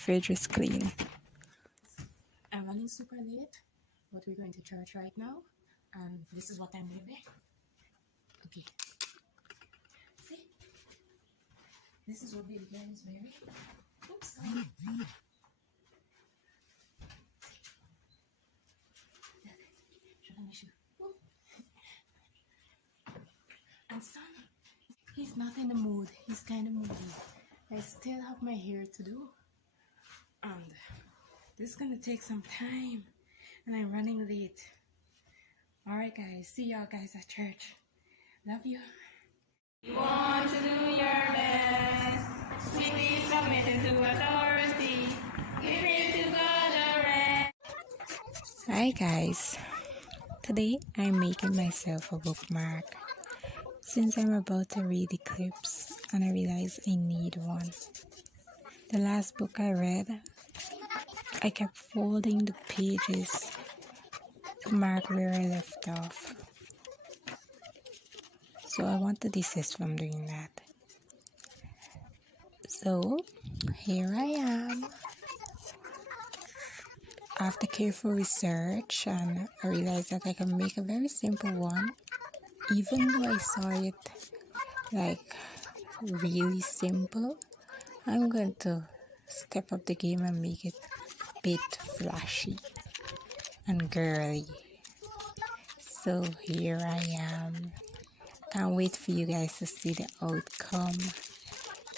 fridge is clean. I'm running super late, but we're going to church right now, and this is what I'm wearing. Okay. See? This is what baby girl is wearing. Oops, sorry. Show them my shoe. And son, he's not in the mood. He's kind of moody. I still have my hair to do, and this is gonna take some time, and I'm running late. Alright guys, see y'all guys at church. Love you. You want to do your best. Sweetly submitting to authority. Give it to God the rest. Hi guys. Today I'm making myself a bookmark. Since I'm about to read Eclipse and I realize I need one. The last book I read, I kept folding the pages to mark where I left off. So I want to desist from doing that. So here I am. After careful research, and I realized that I can make a very simple one, even though I saw it like really simple. I'm going to step up the game and make it a bit flashy and girly. So here I am. Can't wait for you guys to see the outcome.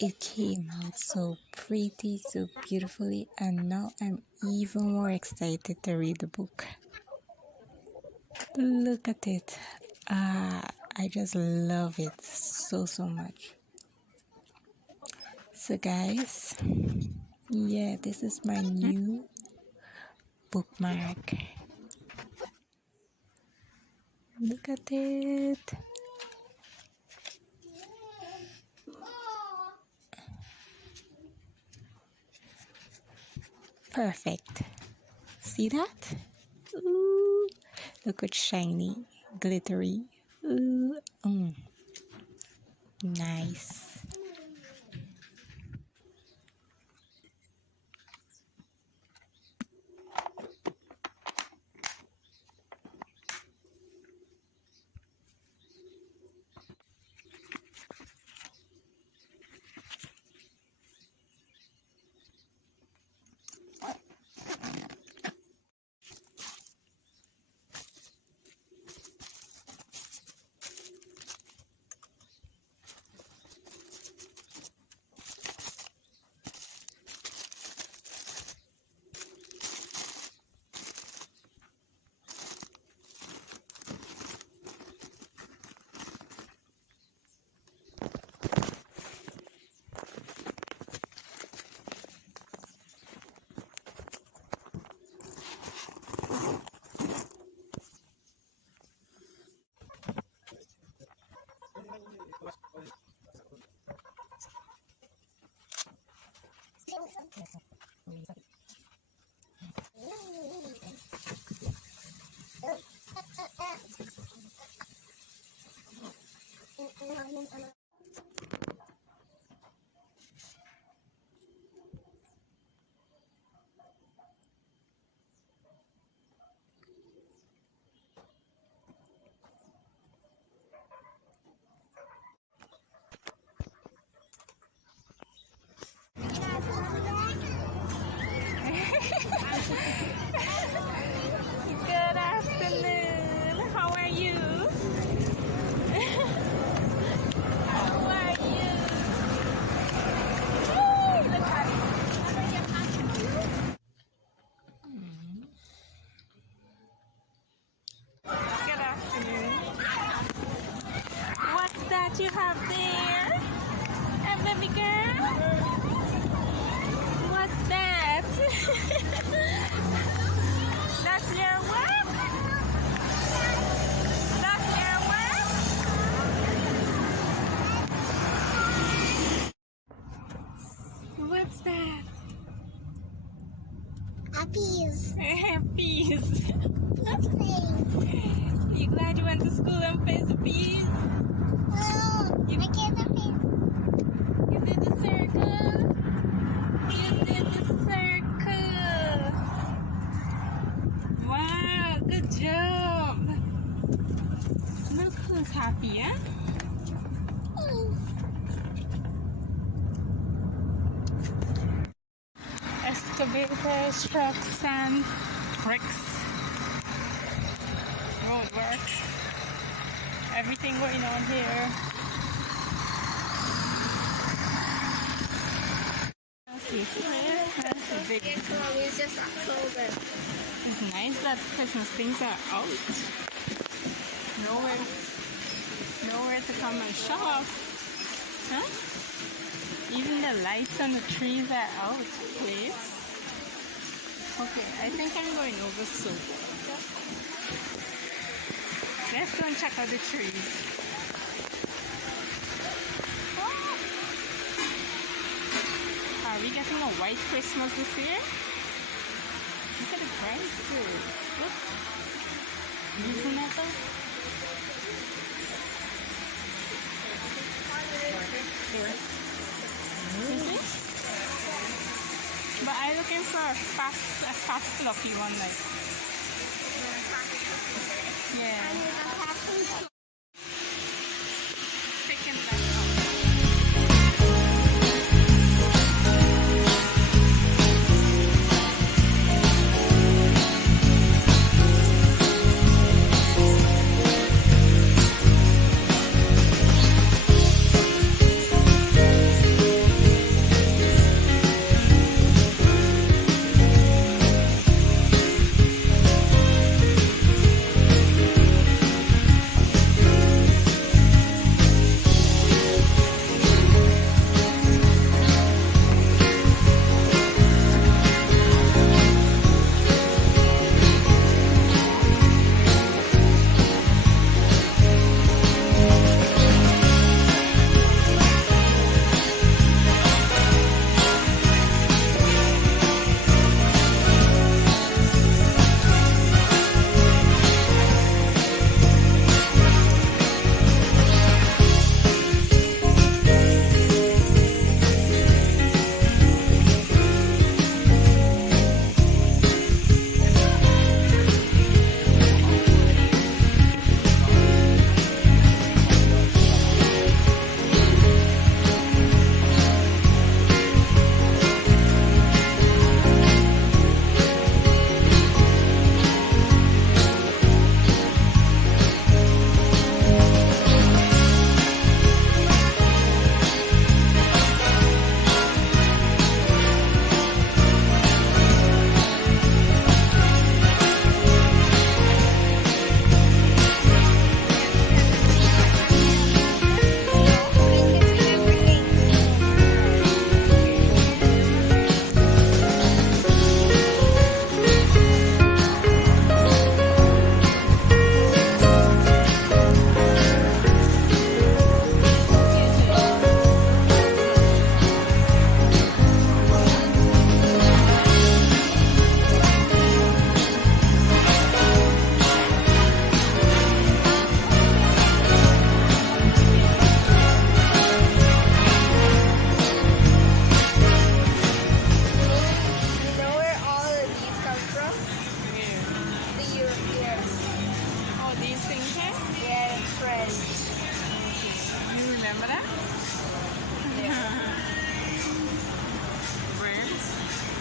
It came out so pretty, so beautifully, and now I'm even more excited to read the book. Look at it. I just love it so much. So guys, yeah, this is my new bookmark. Look at it. Perfect. See that? Ooh, look at shiny, glittery. Ooh, nice. Good afternoon. How are you? How are you? Hey, look at it. Good afternoon. What's that you have there? A baby girl? What's that? That's your what? That's your what? What's that? A piece. Peas. Nothing. You glad you went to school and faced the peas? Oh, I get a piece. You did the circle. You did the circle. Yeah? Excavators, trucks, and bricks. Road work. Everything going on here. This place has big. It's just October. It's nice that Christmas things are out. Nowhere to come and shop. Huh? Even the lights on the trees are out, please. Okay, I think I'm going over soon. Let's go and check out the trees. Are we getting a white Christmas this year? Look at the prices. Look. Reasonable. But I'm looking for a fast fluffy one like. Yeah. Chicken back.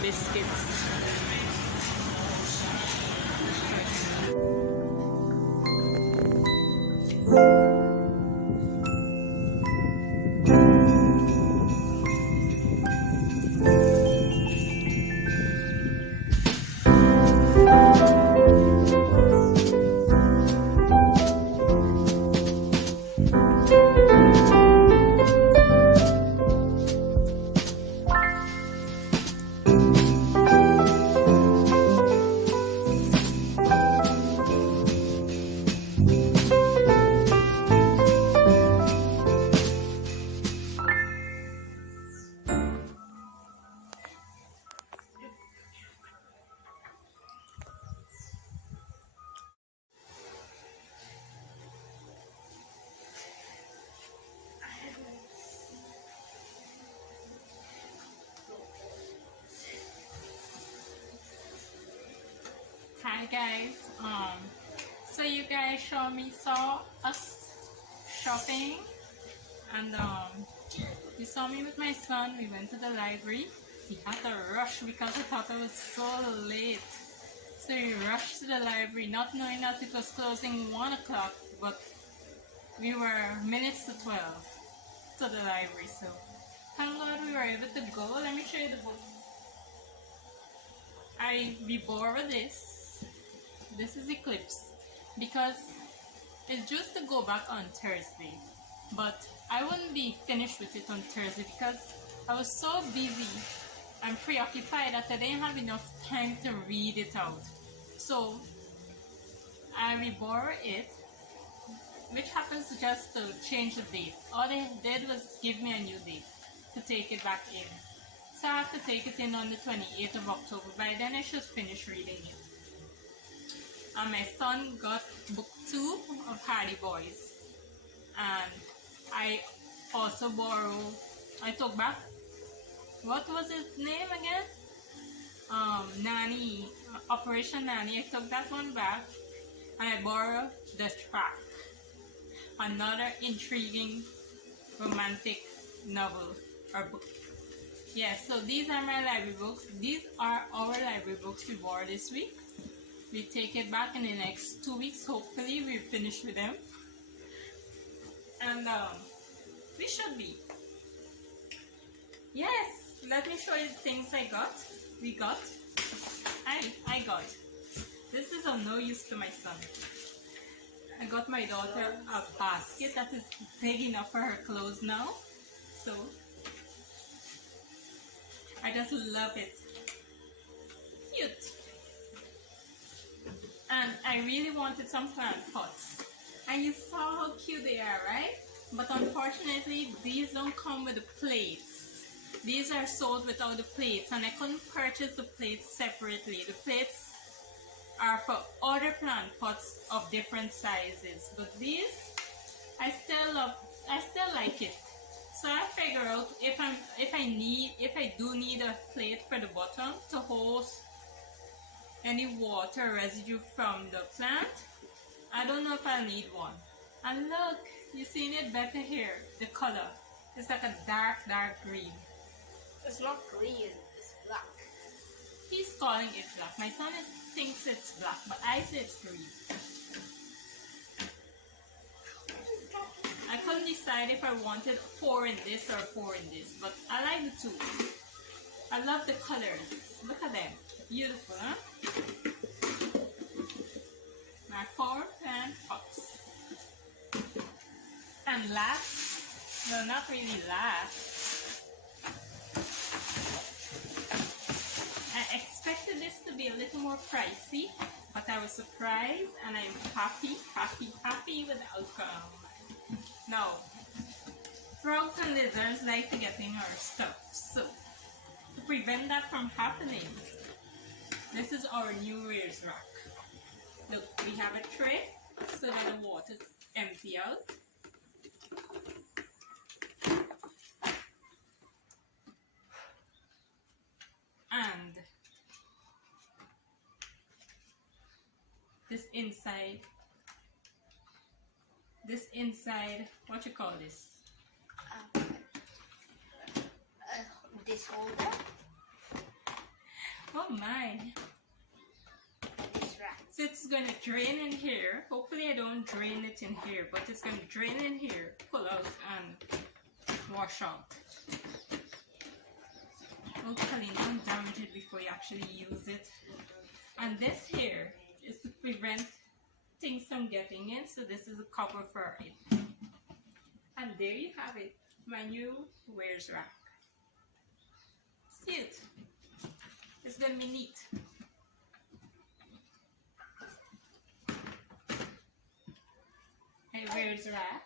Biscuits. Hi guys, so you guys saw shopping, and you saw me with my son. We went to the library. He had to rush because I thought I was so late. So we rushed to the library, not knowing that it was closing 1 o'clock, but we were minutes to 12 to the library. So thank God we were able to go. Let me show you the book. We borrowed this. This is Eclipse because it's just to go back on Thursday, but I wouldn't be finished with it on Thursday because I was so busy and preoccupied that I didn't have enough time to read it out. So I reborrow it, which happens to just to change the date. All they did was give me a new date to take it back in. So I have to take it in on the 28th of October. By then I should finish reading it. And my son got book 2 of Hardy Boys. And I also I took back, what was his name again? Nanny, Operation Nanny. I took that one back. And I borrowed The Track. Another intriguing romantic novel or book. Yes, so these are my library books. These are our library books we borrowed this week. We take it back in the next 2 weeks. Hopefully we're finished with them. And we should be. Yes, let me show you the things I got. We got. I got. This is of no use to my son. I got my daughter a basket that is big enough for her clothes now. So I just love it. Cute. And I really wanted some plant pots. And you saw how cute they are, right? But unfortunately, these don't come with the plates. These are sold without the plates, and I couldn't purchase the plates separately. The plates are for other plant pots of different sizes. But these, I still like it. So I figure out if I do need a plate for the bottom to host any water residue from the plant. I don't know if I'll need one. And look, you seen it better here. The color, it's like a dark green. It's not green, it's black. He's calling it black. My son thinks it's black, but I say it's green. I couldn't decide if I wanted 4 in this or 4 in this, but I like the 2. I love the colors. Look at them. Beautiful, huh? My 4 plant pots. And last, no, not really last, I expected this to be a little more pricey, but I was surprised and I'm happy with the outcome. Now, frogs and lizards like to get in our stuff, so to prevent that from happening, this is our new wares rack. Look, we have a tray so that the water empty out. And this inside, what you call this? This holder. Oh my. This rack. So it's going to drain in here. Hopefully I don't drain it in here, but it's going to drain in here, pull out and wash out. Hopefully don't damage it before you actually use it. And this here is to prevent things from getting in, so this is a cover for it. And there you have it, my new wares rack. It's cute. It's gonna be neat. Hey, wares rack.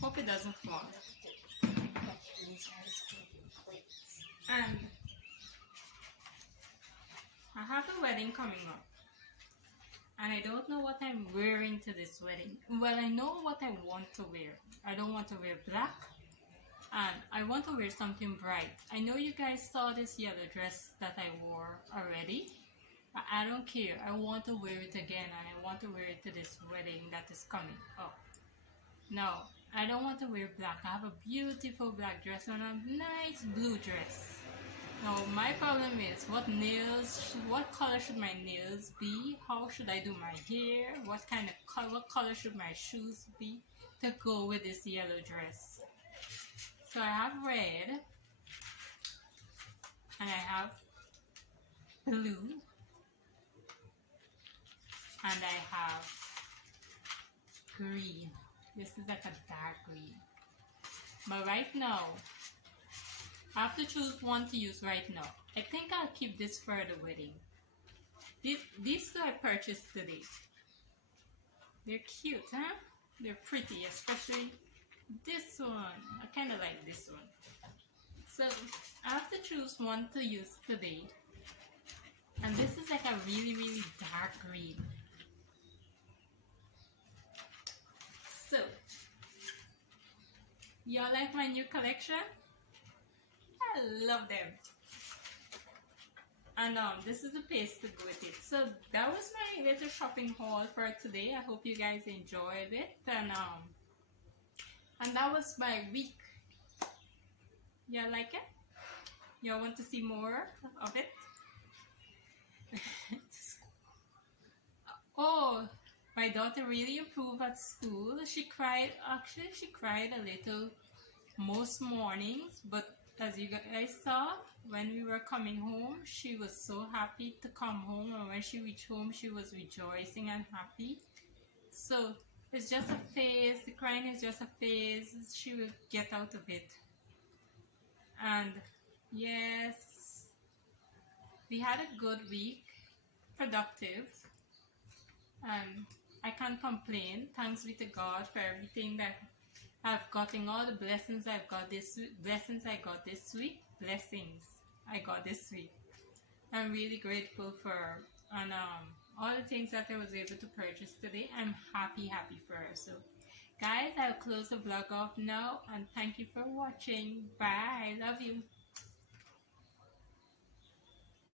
Hope it doesn't fall. And I have a wedding coming up. And I don't know what I'm wearing to this wedding. Well, I know what I want to wear. I don't want to wear black. And I want to wear something bright. I know you guys saw this yellow dress that I wore already. But I don't care. I want to wear it again. And I want to wear it to this wedding that is coming up. Now, I don't want to wear black. I have a beautiful black dress and a nice blue dress. Now, my problem is what color should my nails be? How should I do my hair? What color should my shoes be to go with this yellow dress? So I have red and I have blue and I have green. This is like a dark green. But right now, I have to choose one to use right now. I think I'll keep this for the wedding. These two I purchased today. They're cute, huh? They're pretty, especially this one. I kind of like this one. So I have to choose one to use today. And this is like a really, really dark green. So, y'all like my new collection? I love them. And this is the paste to go with it. So that was my little shopping haul for today. I hope you guys enjoyed it. And that was my week. Y'all like it? Y'all want to see more of it? Oh, my daughter really improved at school. She cried a little most mornings, but as you guys saw, when we were coming home, she was so happy to come home, and when she reached home, she was rejoicing and happy. So it's just a phase. The crying is just a phase. She will get out of it. And yes, we had a good week, productive, and I can't complain. Thanks be to God for everything that I've gotten, all the blessings I got this week. I'm really grateful for, and all the things that I was able to purchase today. I'm happy for her. So guys, I'll close the vlog off now, and thank you for watching. Bye. Love you.